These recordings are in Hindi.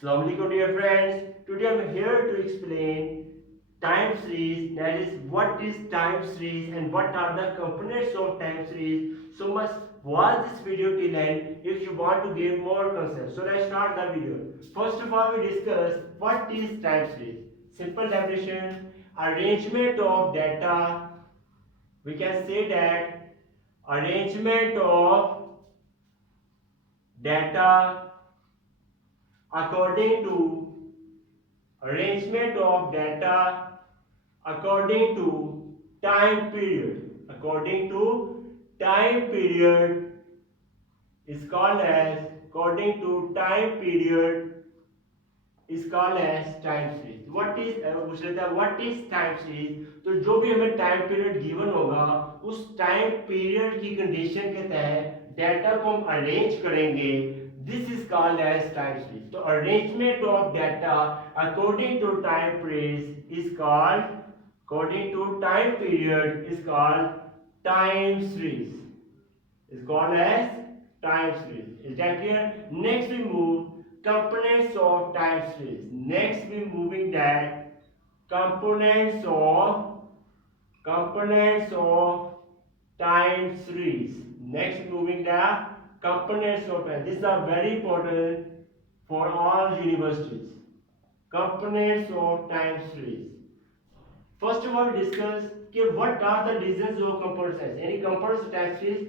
Assalamu alaikum dear friends. Today I'm here to explain time series, that is what is time series and what are the components of time series. So must watch this video till end if you want to gain more concepts. So let's start the video. First of all, we discuss what is time series. Simple definition: arrangement of data. We can say that arrangement of data according to arrangement of data according to time period is called as according to time period is called as time series. What is पूछ लेता है what is time series? तो जो भी हमें टाइम पीरियड गिवन होगा उस टाइम पीरियड की कंडीशन के तहत डेटा को हम अरेंज करेंगे. This is called as time series. तो arrangement of data according to time period is called according to time period is called time series. Is called as time series. Is that clear? Next we move components of time series. Next we moving that components of time series. Next moving the components of time. These are very important for all universities. Components of time series. First of all, discuss कि what are the reasons of components. यानी components टाइप सीरीज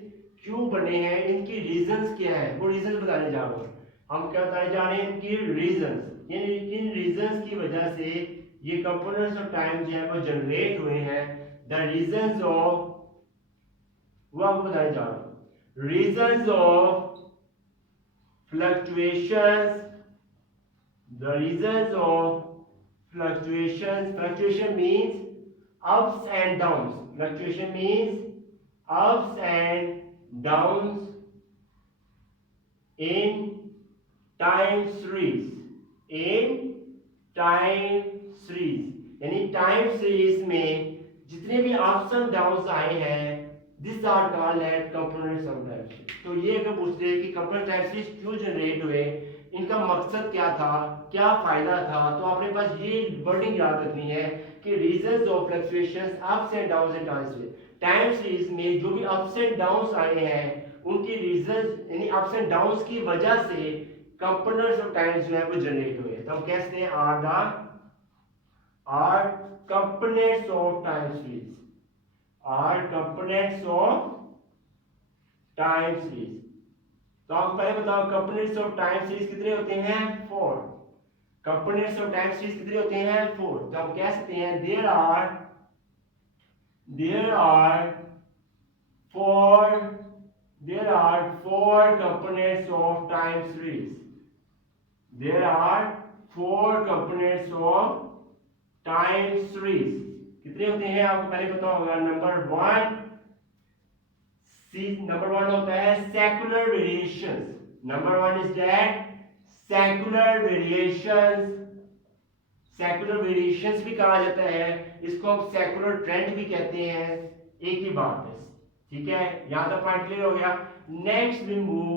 क्यों बने हैं, इनकी reasons क्या है, वो reasons बताने जा रहा हूँ. हम क्या बताने जा रहे हैं, इनकी reasons, यानी किन reasons की वजह से ये components of time जो है वो generate हुए हैं. The reasons of वो आपको बताने जा रहा हूँ. Reasons of fluctuations. The reasons of fluctuation means ups and downs. Fluctuation means ups and downs in time series. यानी टाइम सीरीज में जितने भी अप्स एंड डाउन्स आए हैं, this are called as components of time series. तो ये अगर पूछते हैं कि कंपोनेंट टाइम सीरीज क्यों जनरेट हुए, इनका मकसद क्या था, क्या फायदा था, तो आपने पास ये वर्डिंग याद रखनी है कि reasons of fluctuations ups and downs in time series में जो भी अप्स एंड डाउन्स आए हैं उनकी रीजंस यानी अप्स एंड डाउन्स की वजह से कंपोनेंट्स ऑफ टाइम जो है वो जनरेट हुए. तो हम कहते हैं are components of time series. Are components of time series. तो आप पहले बताओ कंपोनेंट्स ऑफ टाइम सीरीज कितने होते हैं? 4. कंपोनेंट्स ऑफ टाइम सीरीज कितने होते हैं? 4. तो हम कह सकते हैं there are four components of time series. There are 4 components of time series. कितने होते हैं आपको पहले पता होगा. नंबर 1 होता है secular variations. Number 1 is that secular variations. Secular variations भी कहा जाता है, इसको हम secular trend भी कहते हैं. एक ही बात है, ठीक है. यहाँ तक पॉइंट क्लियर हो गया. Next we move.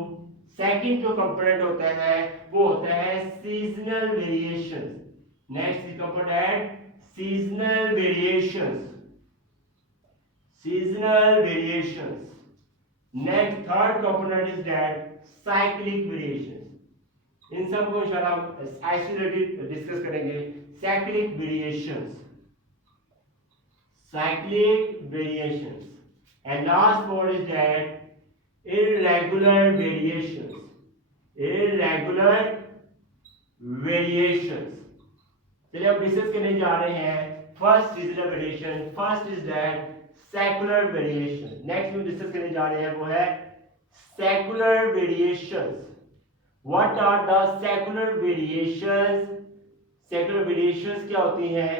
सेकंड जो कंपोनेंट होता है वो होता है seasonal variations. नेक्स्ट is component seasonal variations. Next, third component is that cyclic variations. इन सबको इंशाल्लाह हम आइसोलेटेड डिस्कस करेंगे. cyclic variations. And last one is that irregular variations. चलिए अब डिस्कस करने जा रहे हैं. First seasonal variation. First is that secular variation. Next में डिस्कस करने जा रहे हैं वो है secular variations. What are the secular variations? Secular variations क्या होती हैं?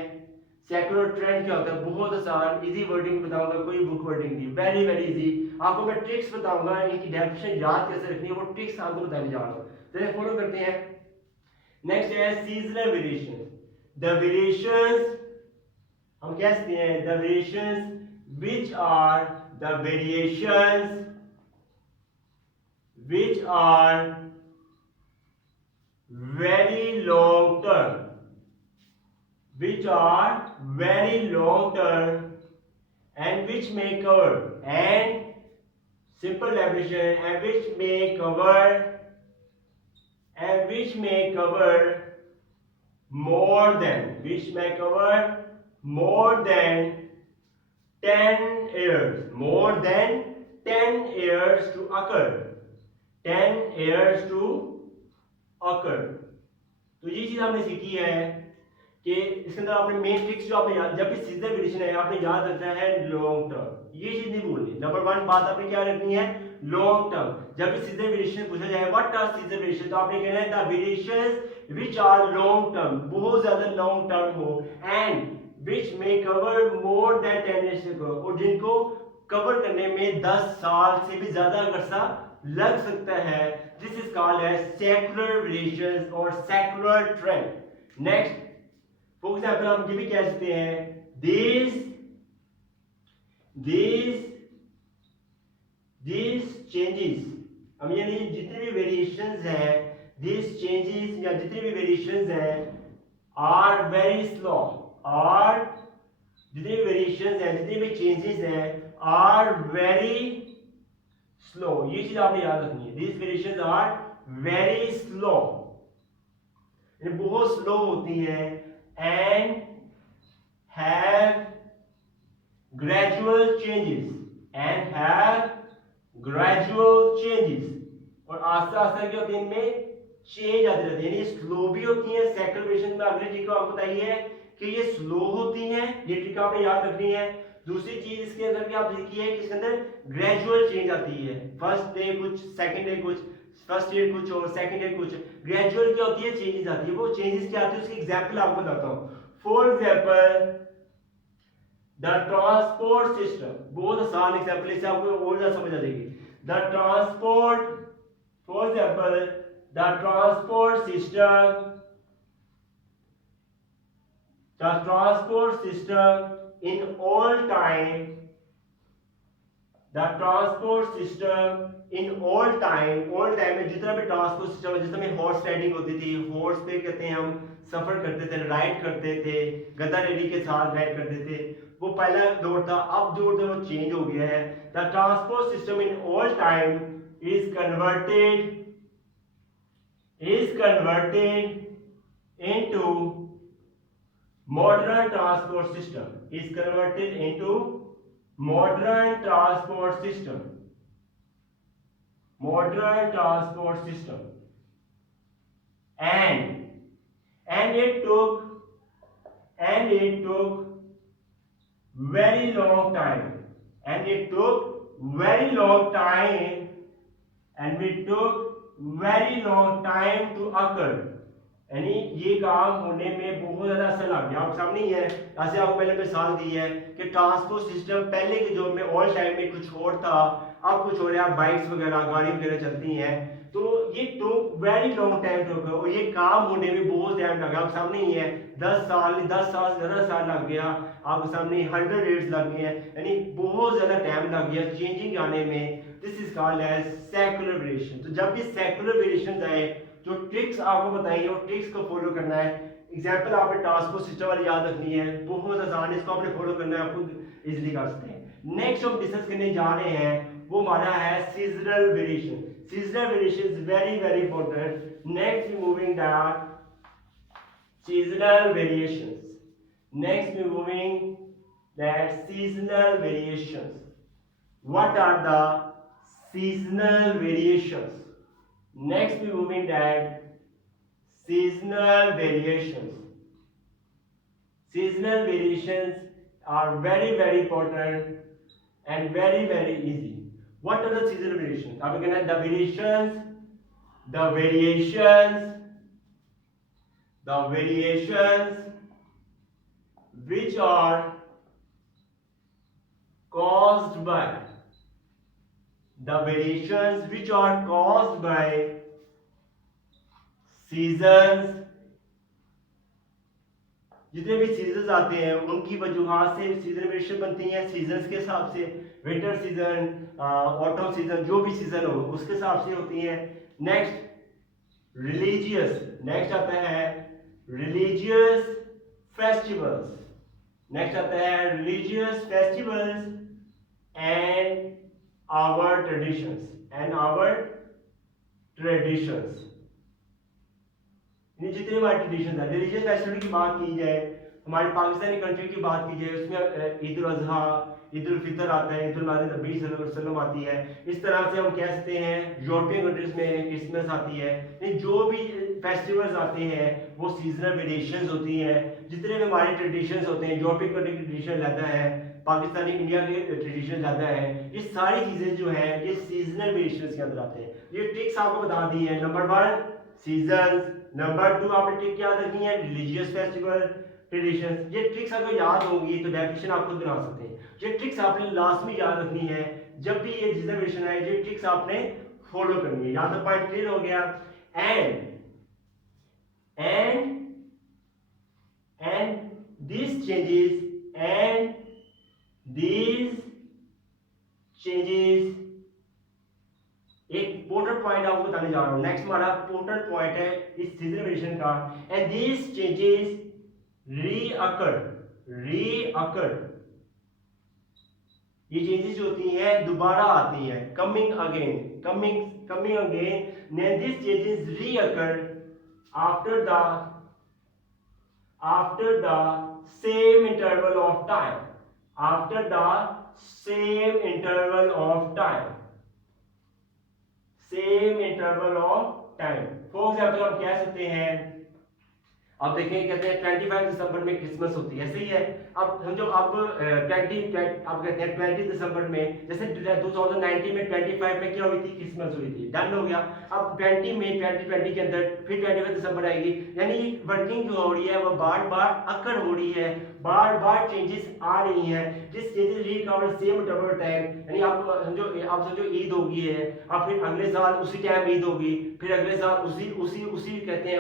Secular trend क्या होता है? बहुत आसान इजी वर्डिंग बताऊंगा, कोई बुक वर्डिंग नहीं, वेरी वेरी इजी. आपको मैं ट्रिक्स बताऊंगा, इनकी डेफिनेशन याद कैसे रखनी है वो ट्रिक्स आपको बताने जा रहा हूँ. चलिए फॉलो करते हैं. नेक्स्ट है seasonal variations. The variations हम कह सकते हैं the variations which are very which are very long term and which may cover, and simple abbreviation, and which may cover more than, which may cover more than 10 years, more than 10 years to occur, 10 years to occur। तो ये चीज आपने सीखी है कि इसके अंदर आपने मेन ट्रिक्स जो आपने जब भी सीजनल वेरिएशन है आपने याद रखना है लॉन्ग टर्म, ये चीज नहीं भूलनी। नंबर 1 बात आपने क्या रखनी है, लॉन्ग टर्म। जब भी सीजनल वेरिएशन पूछा जाए व्हाट आर सीजनल वेरिएशन, तो आपने कहना है the variations which are long term, बहुत ज्यादा लॉन्ग टर्म हो, and which may cover more than 10 years, और जिनको कवर करने में 10 साल से भी ज्यादा अरसा लग सकता है। This is called as secular variations और secular trend. Next for example हम ये भी कह सकते हैं these changes, हम यानी जितने भी वेरिएशंस हैं, these changes या जितने भी वेरिएशंस हैं are very slow, और जितने भी वेरिएशंस हैं, जितने भी चेंजेस हैं are very slow, ये चीज आपने याद रखनी है। these variations are very slow, ये बहुत स्लो होती हैं, and have gradual changes, and have gradual changes, और आस्ते आस्ते क्या होती है इनमें चेंज आती रहती है, यानी स्लो भी होती है। सेक्युलर वेरिएशन में अगली ट्रिक आपको बताइए कि ये स्लो होती हैं, ये ट्रिक आपने याद रखनी है। दूसरी चीज इसके अंदर क्या आप देखिए कि इसके अंदर ग्रेजुअल चेंज आती है, फर्स्ट डे कुछ, सेकंड डे कुछ, फर्स्ट ईयर कुछ और सेकंड ईयर कुछ। ग्रेजुअल क्या होती है, चेंजेस आती है। वो चेंजेस क्या आती है उसकी एग्जांपल आपको बताता हूं। For example the transport system, बहुत आसान एग्जांपल, इससे आपको और ज्यादा समझ आ जाएगी। The transport, for example the transport system, the transport system in all time, the transport system in all time, all time में जितना भी ट्रांसपोर्ट सिस्टम है, जिसमें हॉर्स राइडिंग होती थी, हॉर्स पे कहते हैं हम सफर करते थे, राइड करते थे, गधा रेडी के साथ राइड करते थे, वो पहला दौर था। अब जो वो चेंज हो गया है। The transport system in all time is converted into modern transport system, is converted into modern transport system, modern transport system, and it took very long time, and it took very long time, and it took very long time to occur, यानी ये काम होने में बहुत ज्यादा असर लग गया। आपके सामने ही है, ऐसे आपको पहले मिसाल दी है कि ट्रांसपोर्ट सिस्टम पहले के दौर में ऑल टाइम में कुछ और था, अब कुछ और है, बाइक्स वगैरह गाड़ी वगैरह चलती हैं, तो ये तो वेरी लॉन्ग टाइम टू और ये काम होने में बहुत टाइम लगा। आपके सामने ही है 10 साल से ज्यादा साल लग गया, आपके सामने 100 इयर्स लग गए हैं, यानी बहुत ज्यादा टाइम लग गया चेंजिंग आने में। This is called as secular variation. तो जब भी सेक्युलर वेरिएशन आए जो ट्रिक्स आपको बताइए और ट्रिक्स को फॉलो करना है। एग्जांपल आपने ट्रांसपोर्ट सिस्टम वाली याद रखनी है, बहुत आसान है, इसको आपने फॉलो करना है, आप खुद इजीली कर सकते हैं। नेक्स्ट हम डिस्कस करने जा रहे हैं वो हमारा है seasonal variation. Seasonal variation is very very important. Next we moving that seasonal variations, next we moving that seasonal variations. What are the seasonal variations? Next we moving that seasonal variations. Seasonal variations are very very important and very very easy. What are the seasonal variations? आप कहना है the variations which are caused by, the variations which are caused by seasons, जितने भी सीजन्स आते हैं उनकी वजूहात से सीजन वेरिएशन बनती हैं। सीजन्स के हिसाब से विंटर सीजन, ऑटम सीजन, जो भी सीजन हो उसके हिसाब से होती हैं। नेक्स्ट रिलीजियस, नेक्स्ट आता है रिलीजियस फेस्टिवल्स। नेक्स्ट आता है religious festivals and our traditions. ये जितने हमारे ट्रेडिशन है, रिलीजियस फेस्टिवल की बात की जाए, हमारी पाकिस्तानी कंट्री की बात की जाए, उसमें ईद उल अजहा, ईद उल फितर आता है, ईद उल मिलाद नबी सल्लल्लाहु अलैहि वसल्लम आती है। इस तरह से हम कह सकते हैं यूरोपियन कंट्रीज में क्रिसमस आती है। ये जो भी फेस्टिवल्स आते हैं वो सीजनल वेरिएशंस होती हैं। जितने भी हमारे ट्रेडिशंस होते हैं, यूरोपियन कंट्री की ट्रेडिशन लाता है, पाकिस्तानी इंडिया के ट्रेडिशन लाता है, ये सारी चीजें जो है ये सीजनल वेरिएशंस के अंदर आते हैं। ये ट्रिक्स आपको बता दी है। नंबर 1 सीजन, नंबर 2 आपने ट्रिक याद रखनी है रिलीजियस फेस्टिवल ट्रेडिशंस। ये ट्रिक्स अगर याद होंगी तो डेफिनेशन आप खुद बना सकते हैं। ये ट्रिक्स आपने लास्ट में याद रखनी है, जब भी ये डिजर्वेशन आए ये ट्रिक्स आपने फॉलो करनी है। यहां तक पॉइंट क्लियर हो गया। एंड these changes एक इंपॉर्टेंट पॉइंट आपको बताने जा रहा हूं। नेक्स्ट हमारा इंपॉर्टेंट पॉइंट है इस सीजन वेरिएशन का। एंड दीज चेंजेस रीअकर, ये चेंजेस जो होती हैं दोबारा आती हैं, coming again. And these changes रीअकर after the same interval of time, for example हम कह सकते हैं, अब देखें कहते हैं 25 दिसंबर में क्रिसमस होती है, सही है। अब समझो अब 20 अब कहते हैं 20 दिसंबर में, जैसे 2019 में 25 में क्या हुई थी, क्रिसमस हुई थी, डन हो गया। अब 20 में 2020 के अंदर फिर 25 दिसंबर आएगी, यानी वर्किंग जो हो रही है वो बार बार अकर हो रही है, बार बार चेंजेस आ रही हैं। जिस changes recover same double time, यानी आप समझो ईद होगी है, अब फिर अगले साल उसी टाइम ईद होगी, फिर अगले साल उसी कहते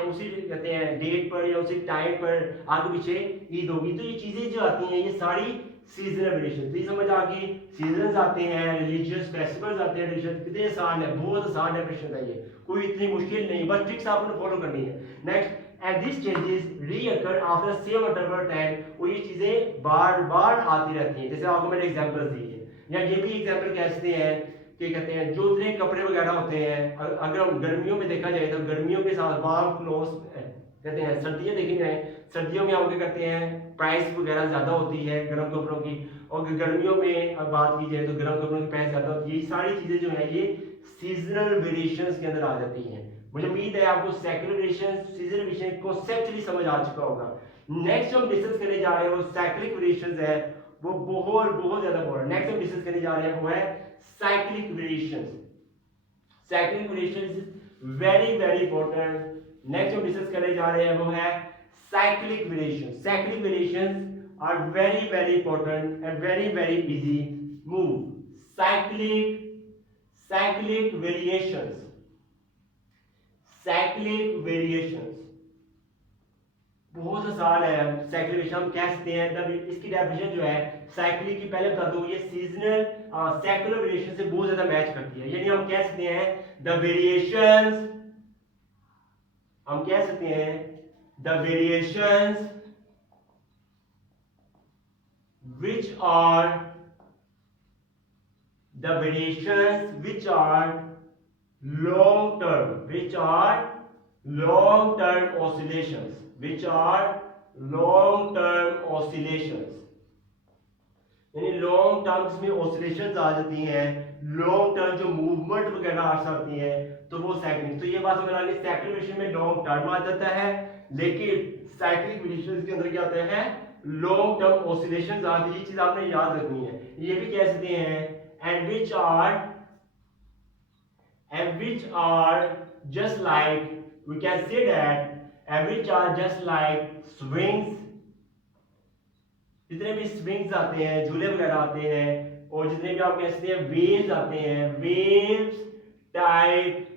हैं डेट पर या उसी टाइम पर आगे पीछे ईद होगी। तो ये चीजें जो आती हैं ये सारी सीजनल वेरिएशन। तो समझ आ गई, सीजन्स आते हैं, रिलीजियस फेस्टिवल्स आते हैं, रिलीजियस कितने आसान है, बहुत आसान डेफिनेशन है, ये कोई इतनी मुश्किल नहीं, बस ट्रिक्स आपने फॉलो करनी है। Next, and this changes रीअकर after same interval time, वो ये चीजें बार बार आती रहती हैं। जैसे आपको मैंने एग्जांपल्स दी है, या ये भी एग्जांपल कह सकते हैं कि कहते हैं जो इतने कपड़े वगैरह होते हैं, अगर हम गर्मियों में देखा जाए तो गर्मियों के साथ वार्म क्लोथ्स कहते हैं, सर्दियां देखी जाए, सर्दियों में हम क्या करते हैं, प्राइस वगैरह ज्यादा होती है गर्म कपड़ों की, और गर्मियों में बात की जाए तो गर्म कपड़ों की प्राइस ज्यादा होती है। ये सारी चीजें जो है ये सीजनल वेरिएशंस के अंदर आ जाती हैं। मुझे उम्मीद है आपको cyclic variation, seasonal variation conceptually समझ आ चुका होगा। नेक्स्ट हम डिस्कस करने जा रहे हैं वो साइक्लिक वेरिएशंस है, वो बहुत ज्यादा इंपॉर्टेंट। नेक्स्ट हम डिस्कस करने जा रहे हैं वो है cyclic variations. Cyclic variations very important. Next हम डिस्कस करने जा रहे हैं वो है cyclic variations. Cyclic variations are very important and very easy move. Cyclic variations बहुत आसान है। साइक्लिक वेरिएशन हम कह सकते हैं, इसकी डेफिनेशन जो है साइक्लिक की पहले बता दूं, ये सीजनल सेकुलर वेरिएशन से बहुत ज्यादा मैच करती है। यानी हम कह सकते हैं the variations which are long term oscillations, यानी लॉन्ग टर्म्स में ऑसिलेशंस आ जाती हैं, लॉन्ग टर्म जो मूवमेंट वगैरह आ सकती हैं, तो वो साइक्लिक। तो ये बात समझ आ गई, साइक्लिक वेरिएशन में लॉन्ग टर्म आ जाता है, लेकिन साइक्लिक वेरिएशन के अंदर क्या होता है, लॉन्ग टर्म ऑसिलेशंस आती है। ये चीज आपने याद रखनी है। ये भी कह सकते हैं and which are just like, we can say that and which are just like swings, जितने भी स्विंग्स आते हैं, झूले वगैरह आते हैं, और जितने भी आप कह सकते हैं वेव्स आते हैं, वेव्स टाइप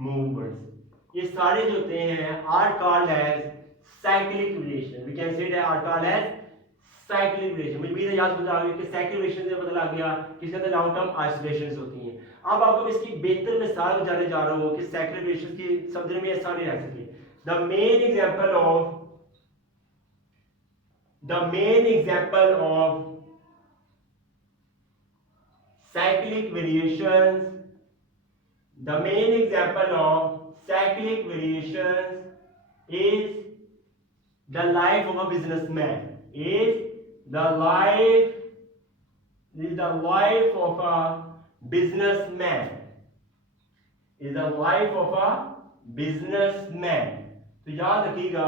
मूवमेंट्स, ये सारे जो होते हैं are called as cyclic variation. We can say that are called as cyclic variation. मुझे भी याद समझ आ गया कि साइक्लिक वेरिएशन से पता लग गया किसके अंदर लॉन्ग टर्म ऑसिलेशंस होती हैं। अब आपको इसकी बेहतर मिसाल बताने जा रहा हूं कि साइक्लिक वेरिएशन की समझने में आसानी रह सके। The main example of cyclic variations, the main example of cyclic variations is the life of a businessman. The life of a businessman. Is the life of a businessman. तो याद रखिएगा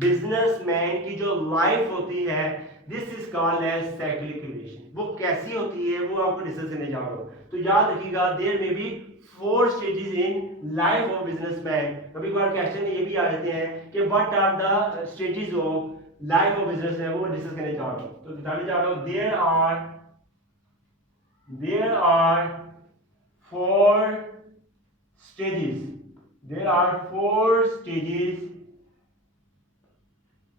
बिजनेसमैन की जो लाइफ होती है this is called as cyclic relation. वो कैसी होती है वो आपको डिस्कस करने जा रहा हूं. तो याद रखिएगा देयर में भी 4 stages in life of businessman. कभी कभार क्वेश्चन ये भी आ जाते हैं कि what are the stages of life of businessman, वो डिस्कस करने जा रहा हूं. तो बताने जा रहा हूं there are 4 stages. There are 4 stages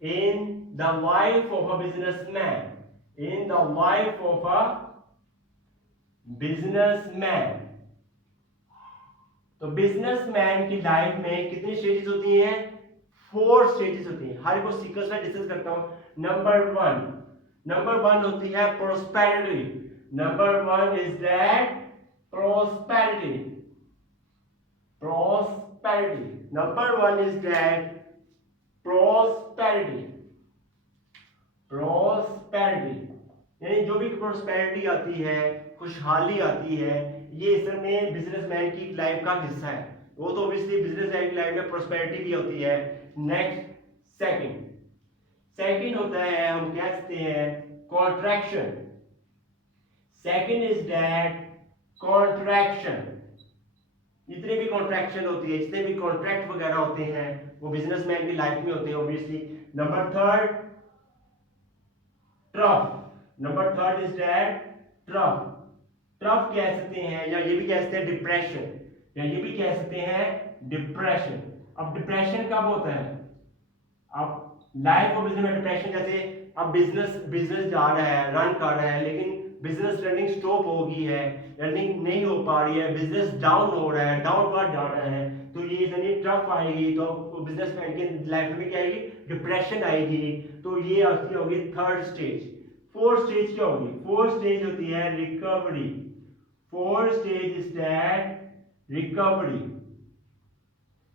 in the life of a businessman. In the life of a businessman. तो बिजनेसमैन की लाइफ में कितनी स्टेजेस होती हैं? 4 स्टेजेस होती हैं. हर को सीक्वेंस में डिस्कस करता हूं. नंबर 1 होती है prosperity. Number 1 is that prosperity. Number 1 is that prosperity. यानी जो भी prosperity आती है, खुशहाली आती है, ये इस में बिजनेसमैन की लाइफ का हिस्सा है. वो तो ऑब्वियसली बिजनेसमैन की लाइफ में prosperity भी होती है. नेक्स्ट सेकंड होता है, हम कह सकते हैं contraction. Second is that contraction. जितने भी कॉन्ट्रैक्शन होती है, जितने भी कॉन्ट्रैक्ट वगैरह होते हैं वो बिजनेसमैन की लाइफ में होते हैं obviously. Number third trough is that trough कह सकते हैं, या ये भी कह सकते हैं डिप्रेशन. अब डिप्रेशन कब होता है? अब लाइफ ऑफ बिजनेस में डिप्रेशन, जैसे अब बिजनेस जा रहा है, रन कर रहा है, लेकिन बिजनेस रनिंग स्टॉप हो गई है, रनिंग नहीं हो पा रही है, बिजनेस डाउन हो रहा है, डाउनवर्ड जा रहा है, तो ये यानी ट्रफ आएगी. तो बिजनेसमैन की लाइफ में क्या आएगी? डिप्रेशन आएगी. तो ये आपकी होगी थर्ड स्टेज. फोर्थ स्टेज क्या होगी? फोर्थ स्टेज होती है recovery. Fourth stage is that recovery.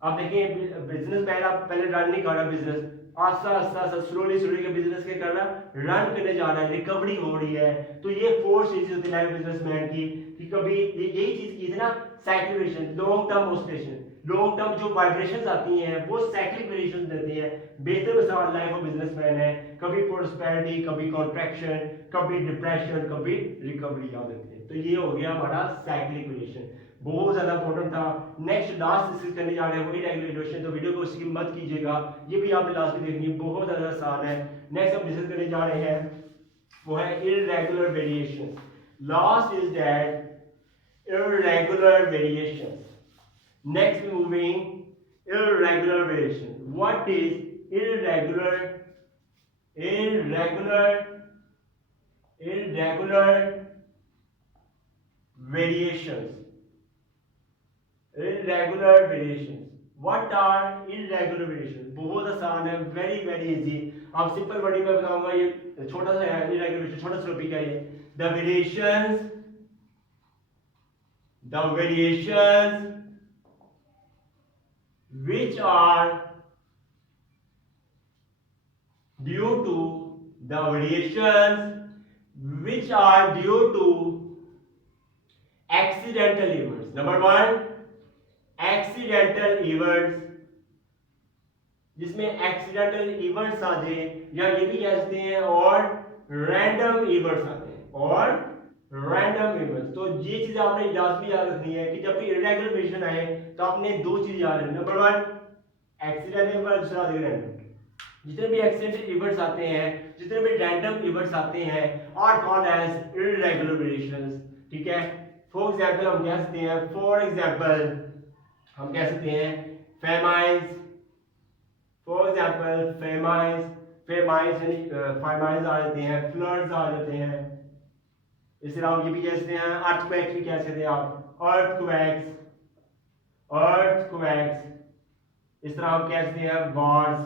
अब देखिए बिजनेसमैन आप पहले रन नहीं कर रहा, बिजनेस आस्ता स्लोली के बिजनेस के कर रहा, रन करने जा रहा है, रिकवरी हो रही है. तो ये 4 स्टेज होती है बिजनेसमैन की कि कभी यही चीज की थी ना cyclic, long term oscillation, long term जो वाइब्रेशंस आती हैं वो साइक्लिक वेरिएशंस देती हैं. बेहतर मिसाल लाइफ ऑफ बिजनेसमैन है, कभी प्रोस्पेरिटी, कभी कॉन्ट्रैक्शन, कभी डिप्रेशन, कभी रिकवरी याद रखते हैं. तो ये हो गया हमारा साइक्लिक वेरिएशन, बहुत ज्यादा इंपॉर्टेंट था. नेक्स्ट लास्ट डिस्कस करने जा रहे हैं वो इरेगुलर वेरिएशन. तो वीडियो को स्किप मत कीजिएगा, ये भी आपने लास्ट में देखनी है, बहुत ज्यादा आसान है. नेक्स्ट हम डिस्कस करने जा रहे हैं वो है irregular variation. Last is that irregular variations. Next moving irregular variation. What is irregular variations? Irregular variations. What are irregular variations? बहुत आसान है, very easy. आप सिंपल वर्ड में बताऊंगा, ये छोटा सा है irregular variation, छोटा सा टॉपिक है ये. The variations which are due to accidental events. Number 1 accidental events, जिसमें एक्सीडेंटल इवेंट्स आ जाए, या ये भी कह सकते हैं और रैंडम इवेंट्स आते हैं, और रैंडम इवेंट्स. तो ये चीज आपने लाजमी याद रखनी है कि जब भी इरेगुलर वेरिएशन आए तो आपने 2 चीज याद रखनी. नंबर 1 एक्सीडेंटल इवेंट, दूसरा रैंडम. जितने भी एक्सीडेंटल इवेंट्स आते हैं, जितने भी रैंडम इवेंट्स आते हैं are called as irregular variations. ठीक है. फॉर एग्जांपल हम कह सकते हैं फेमाइंस. फॉर एग्जांपल फेमाइंस आ जाते हैं, फ्लड्स आ जाते हैं. इस तरह हम ये भी कह सकते हैं अर्थक्वेक्स भी कह सकते हैं आप, अर्थक्वेक्स. इस तरह हम कहते हैं वार्स,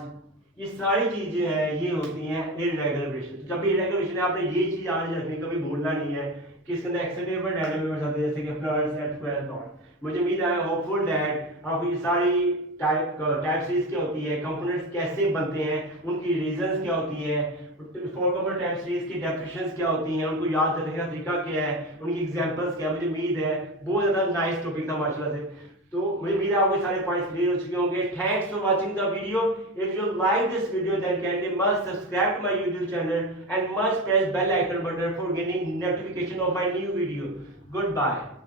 ये सारी चीजें हैं, ये होती हैं इरेगुलर वेरिएशन। जब भी इरेगुलर वेरिएशन है आपने ये चीज याद रखनी, कभी भूलना नहीं है कि इसके अंदर एक्सीडेंटल डायनामिक्स आते हैं, जैसे कि फ्लड्स, अर्थक्वेक्स और मुझे उम्मीद है होपफुल दैट आपको ये सारी टाइप सीरीज क्या होती है, कंपोनेंट्स कैसे बनते हैं, उनकी रीजंस क्या होती है, फोर कंपोनेंट टाइप सीरीज की डेफिनेशंस क्या होती हैं, उनको याद रखने का तरीका क्या है, उनकी एग्जांपल्स क्या है। मुझे उम्मीद है बहुत ज़्यादा नाइस टॉपिक था माशाल्लाह से। तो मुझे उम्मीद है आपके सारे पॉइंट्स क्लियर हो चुके होंगे। Thanks for watching the video. If you like this video then kindly must subscribe to my YouTube channel and must press bell icon button for getting notification of my new video. Goodbye.